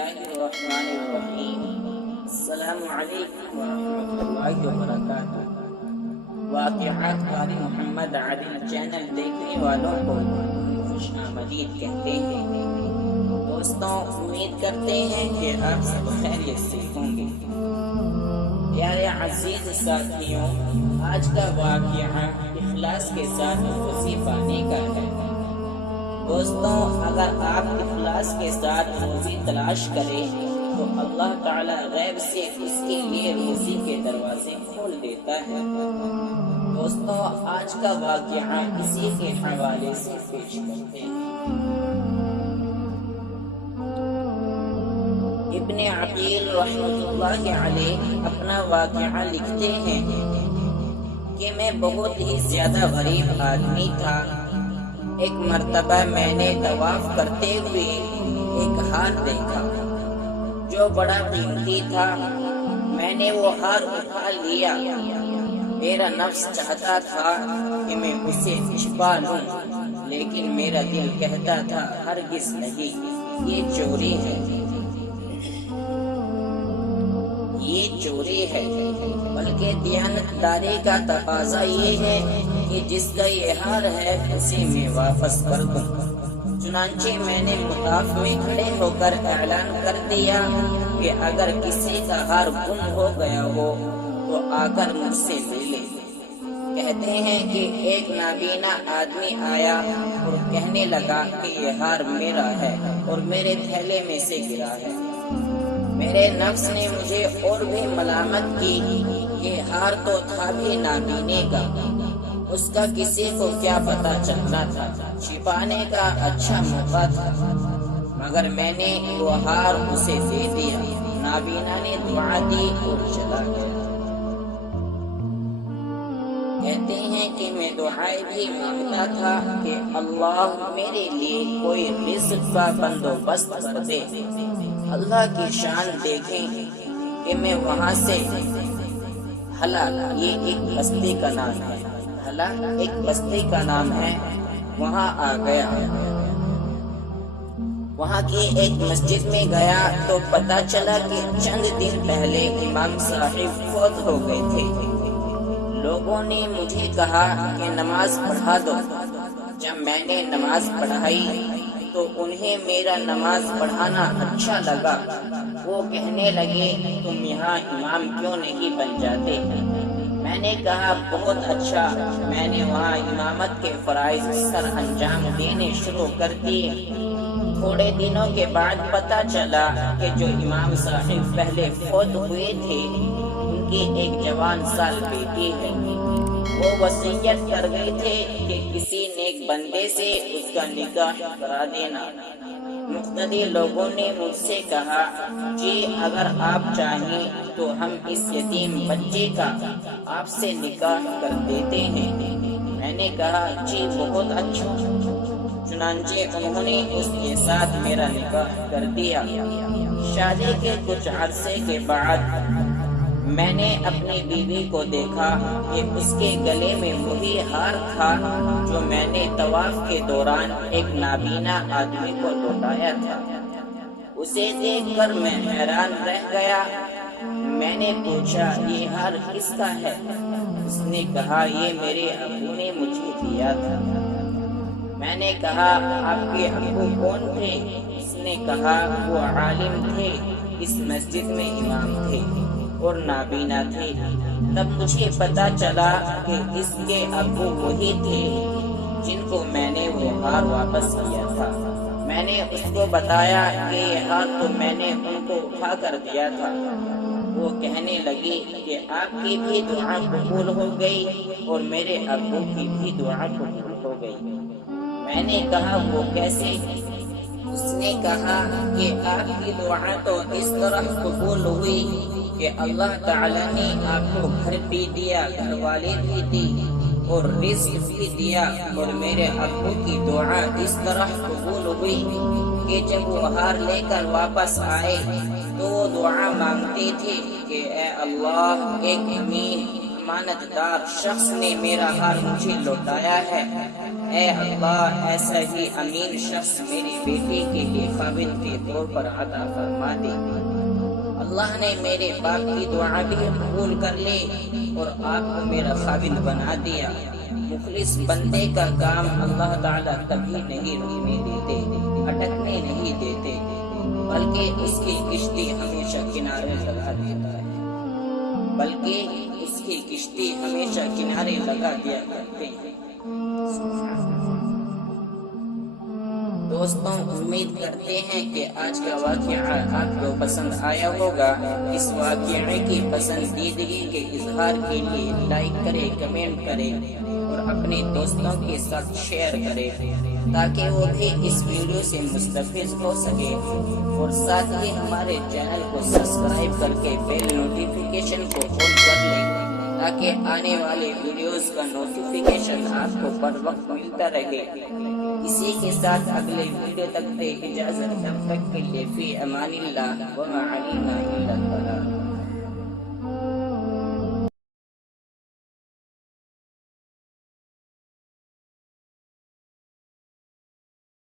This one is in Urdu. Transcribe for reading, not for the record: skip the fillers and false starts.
اللہ الرحمن الرحیم۔ السلام علیکم ورحمۃ اللہ وبرکاتہ۔ واقعات قاری محمد عادل چینل دیکھنے والوں کو خوش آمدید کہتے ہیں۔ دوستوں، امید کرتے ہیں کہ آپ سب خیریت سے ہوں گے۔ پیارے عزیز ساتھیوں، آج کا واقعہ اخلاص کے ساتھ خوشی پانے کا ہے۔ دوستوں، اگر آپ اخلاص کے ساتھ روزی تلاش کریں تو اللہ تعالی غیب سے اس کے لیے روزی کے دروازے کھول دیتا ہے۔ دوستوں، آج کا واقعہ اسی کے حوالے سے پیش کرتے ہیں۔ ابن عقیل رحمۃ اللہ علیہ اپنا واقعہ لکھتے ہیں کہ میں بہت ہی زیادہ غریب آدمی تھا۔ ایک مرتبہ میں نے طواف کرتے ہوئے ایک ہار دیکھا جو بڑا قیمتی تھا۔ میں نے وہ ہار اٹھا لیا۔ میرا نفس چاہتا تھا کہ میں اسے چھپا لوں، لیکن میرا دل کہتا تھا ہرگز نہیں، یہ چوری ہے، یہ چوری ہے۔ بلکہ دیانتداری کا تقاضا یہ ہے کہ جس کا یہ ہار ہے اسے میں واپس کر دوں۔ چنانچہ میں نے مطاف میں کھڑے ہو کر اعلان کر دیا کہ اگر کسی کا ہار گم ہو گیا ہو تو آ کر مجھ سے لے لے۔ کہتے ہیں کہ ایک نابینا آدمی آیا اور کہنے لگا کہ یہ ہار میرا ہے اور میرے تھیلے میں سے گرا ہے۔ میرے نفس نے مجھے اور بھی ملامت کی، یہ ہار تو تھا بھی نابینے کا، اس کا کسی کو کیا پتا چلنا تھا، چھپانے کا اچھا موقع تھا، مگر میں نے وہ ہار اسے دے دیا۔ نابینا نے دعا دی اور چلا گیا۔ کہتے ہیں کہ میں دعائیں بھی مانگتا تھا کہ اللہ میرے لیے کوئی رزق کا بندوبست کر دے۔ اللہ کی شان دیکھیں کہ میں وہاں سے حلا، یہ ایک بستی کا نام ہے، حلا ایک بستی کا نام ہے، وہاں آ گیا۔ وہاں کی ایک مسجد میں گیا تو پتا چلا کہ چند دن پہلے امام صاحب فوت ہو گئے تھے۔ لوگوں نے مجھے کہا کہ نماز پڑھا دو۔ جب میں نے نماز پڑھائی تو انہیں میرا نماز پڑھانا اچھا لگا۔ وہ کہنے لگے تم یہاں امام کیوں نہیں بن جاتے؟ میں نے کہا بہت اچھا۔ میں نے وہاں امامت کے فرائض سر انجام دینے شروع کر دیے۔ تھوڑے دنوں کے بعد پتا چلا کہ جو امام صاحب پہلے فوت ہوئے تھے ان کی ایک جوان سال بیٹی ہے۔ وہ وصیت کر گئے تھے کہ کسی نیک بندے سے اس کا نکاح کرا دینا۔ مقتدی لوگوں نے مجھ سے کہا جی اگر آپ چاہیں تو ہم اس یتیم بچے کا آپ سے نکاح کر دیتے ہیں۔ میں نے کہا جی بہت اچھا۔ چنانچہ انہوں نے اس کے ساتھ میرا نکاح کر دیا۔ شادی کے کچھ عرصے کے بعد میں نے اپنی بیوی کو دیکھا کہ اس کے گلے میں وہی ہار تھا جو میں نے طواف کے دوران ایک نابینا آدمی کو لوٹایا تھا۔ اسے دیکھ کر میں حیران رہ گیا۔ میں نے پوچھا یہ ہار کس کا ہے؟ اس نے کہا یہ میرے ابو نے مجھے دیا تھا۔ میں نے کہا آپ کے ابو کون تھے؟ اس نے کہا وہ عالم تھے، اس مسجد میں امام تھے اور نابینا تھے۔ تب مجھے پتا چلا کہ اس کے ابو وہی تھے جن کو میں نے وہ ہار واپس کیا تھا۔ میں نے اس کو بتایا کہ یہ ہار تو میں نے ان کو اٹھا کر دیا تھا۔ وہ کہنے لگی کہ آپ کی بھی دعا قبول ہو گئی اور میرے ابو کی بھی دعا قبول ہو گئی۔ میں نے کہا وہ کیسے؟ اس نے کہا کہ آپ کی دعا تو اس طرح قبول ہوئی کہ اللہ تعالی نے آپ کو گھر بھی دیا، گھر والے بھی دی اور رزق بھی دیا، اور میرے ابو کی دعا اس طرح قبول ہوئی کہ جب وہ ہار لے کر واپس آئے تو وہ دعا مانگتے تھے کہ اے اللہ ایک امین امانت دار شخص نے میرا حال مجھے لوٹایا ہے، اے اللہ ایسا ہی امین شخص میری بیٹی کے لیے خاوند کے طور پر عطا فرما دے۔ اللہ نے میرے باپ کی دعا بھی قبول کر لی اور آپ کو میرا خاوند بنا دیا۔ مخلص بندے کا کام اللہ تعالیٰ کبھی نہیں رکنے دیتے، اٹکنے نہیں دیتے، بلکہ اس کی کشتی ہمیشہ کنارے لگا دیتا ہے، دیا کرتے ہیں۔ دوستوں، امید کرتے ہیں کہ آج کا واقعہ آپ کو پسند آیا ہوگا۔ اس واقعے کی پسندیدگی کے اظہار کے لیے لائک کرے، کمنٹ کرے اور اپنے دوستوں کے ساتھ شیئر کرے تاکہ وہ بھی اس ویڈیو سے مستفید ہو سکے، اور ساتھ ہی ہمارے چینل کو سبسکرائب کر کے بیل نوٹیفیکیشن کو آن کر لیں تاکہ آنے والے ویڈیوز کا نوٹیفیکیشن آپ کو بر وقت ملتا رہے۔ اسی کے ساتھ اگلے ویڈیو تک دے اجازت، تب تک کے لیے فی امان اللہ وما علینا الا البلاغ۔